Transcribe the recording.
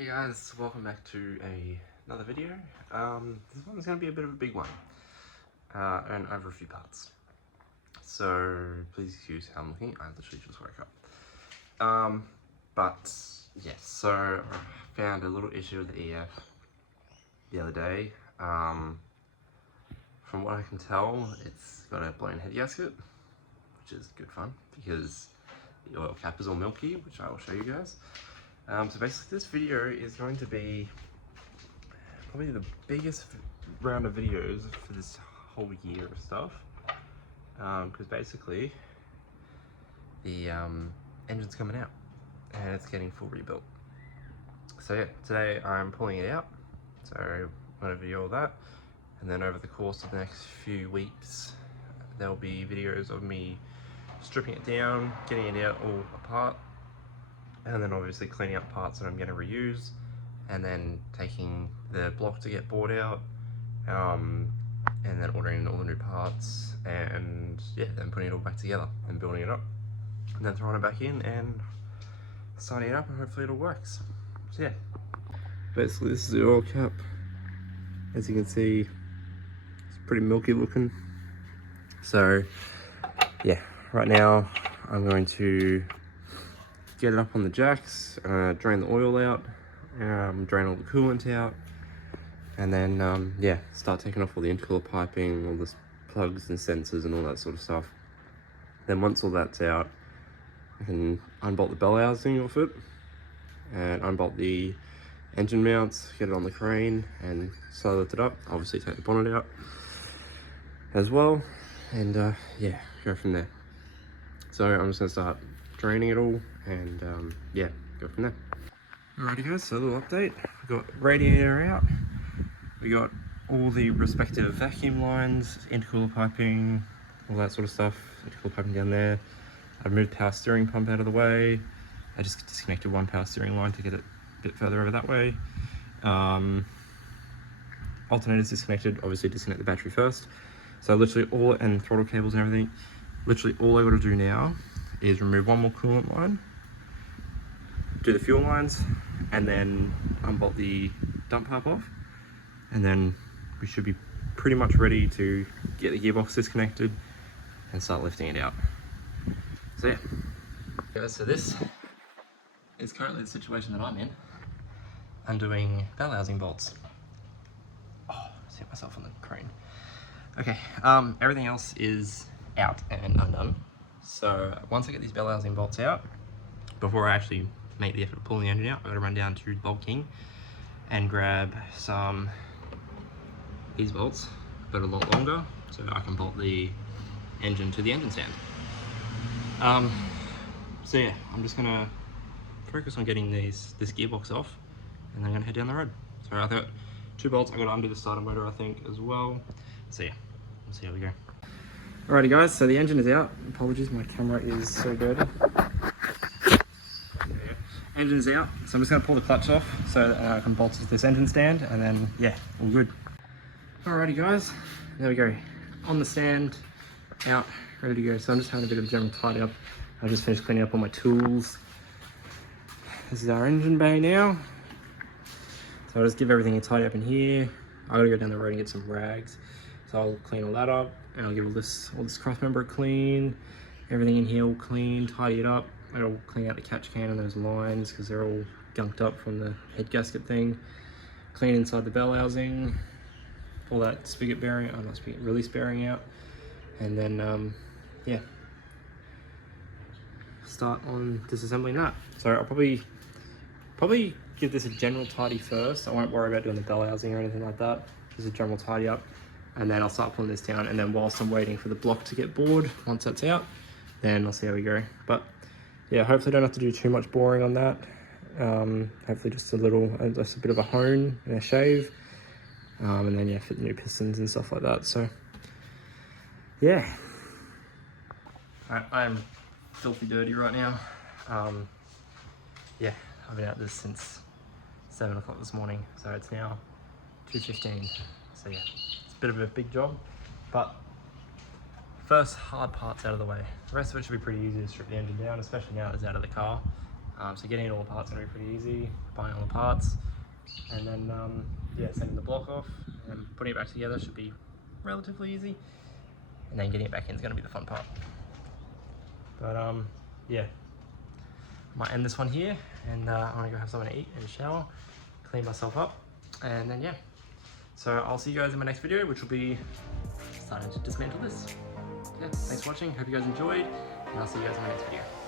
Hey guys, welcome back to another video. This one's going to be a bit of a big one, and over a few parts. So please excuse how I'm looking. I literally just woke up. But yes, so I found a little issue with the EF the other day. From what I can tell, it's got a blown head gasket, which is good fun because the oil cap is all milky, which I will show you guys. So basically this video is going to be probably the biggest round of videos for this whole year of stuff. Because basically the engine's coming out and it's getting full rebuilt. So yeah, today I'm pulling it out. So I'm going to video all that. And then over the course of the next few weeks, there'll be videos of me stripping it down, getting it out all apart, and then obviously cleaning up parts that I'm going to reuse, and then taking the block to get bored out, and then ordering all the new parts, and yeah, then putting it all back together and building it up, and then throwing it back in and starting it up, and hopefully it all works. So yeah, basically this is the oil cap. As you can see, it's pretty milky looking. So yeah, right now I'm going to get it up on the jacks, drain the oil out, drain all the coolant out, and then yeah, start taking off all the intercooler piping, all the plugs and sensors and all that sort of stuff. Then once all that's out, I can unbolt the bell housing off it and unbolt the engine mounts, get it on the crane and slowly lift it up. Obviously take the bonnet out as well, and yeah, go from there. So I'm just gonna start draining it all and yeah, go from there. Alrighty guys, so a little update. We've got radiator out, we got all the respective vacuum lines, intercooler piping, all that sort of stuff, intercooler piping down there. I've moved power steering pump out of the way. I just disconnected one power steering line to get it a bit further over that way. Alternator's disconnected, obviously disconnect the battery first. So literally all, and throttle cables and everything, literally all I gotta do now is remove one more coolant line, do the fuel lines, and then unbolt the dump pipe off, and then we should be pretty much ready to get the gearbox disconnected and start lifting it out. So yeah. Guys, so this is currently the situation that I'm in. Undoing bell housing bolts. Oh, I see myself on the crane. Okay, everything else is out and undone. So once I get these bell housing bolts out, before I actually make the effort of pulling the engine out, I've got to run down to Bulk King and grab some these bolts, but a lot longer, so I can bolt the engine to the engine stand. So yeah, I'm just gonna focus on getting this gearbox off, and then I'm gonna head down the road. So I've got 2 bolts. I got to undo the starter motor, I think, as well. So yeah, we'll see how we go. Alrighty guys, so the engine is out. Apologies, my camera is so dirty. Engine's out, so I'm just going to pull the clutch off so that I can bolt it to this engine stand, and then yeah, all good. Alrighty guys, there we go. On the stand, out, ready to go. So I'm just having a bit of a general tidy up. I just finished cleaning up all my tools. This is our engine bay now. So I'll just give everything a tidy up in here. I gotta go down the road and get some rags. So I'll clean all that up, and I'll give all this cross member a clean, everything in here all clean, tidy it up. I'll clean out the catch can and those lines because they're all gunked up from the head gasket thing. Clean inside the bell housing, pull that spigot bearing, not spigot, release bearing out, and then yeah, start on disassembling that. So I'll probably give this a general tidy first. I won't worry about doing the bell housing or anything like that. Just a general tidy up, and then I'll start pulling this down, and then whilst I'm waiting for the block to get bored, once that's out, then I'll see how we go. But yeah, hopefully don't have to do too much boring on that. Hopefully just a bit of a hone and a shave, and then yeah, fit the new pistons and stuff like that. So yeah, I'm filthy dirty right now. Yeah, I've been out this since 7 o'clock this morning, so it's now 2:15. So yeah, it's a bit of a big job, but first hard parts out of the way. The rest of it should be pretty easy to strip the engine down, especially now that it's out of the car. So getting it all apart is going to be pretty easy, buying all the parts, and then yeah, sending the block off and putting it back together should be relatively easy, and then getting it back in is going to be the fun part. But yeah, might end this one here, and I'm going to go have something to eat and shower, clean myself up, and then yeah. So I'll see you guys in my next video, which will be starting to dismantle this. Yeah, thanks for watching, hope you guys enjoyed, and I'll see you guys in my next video.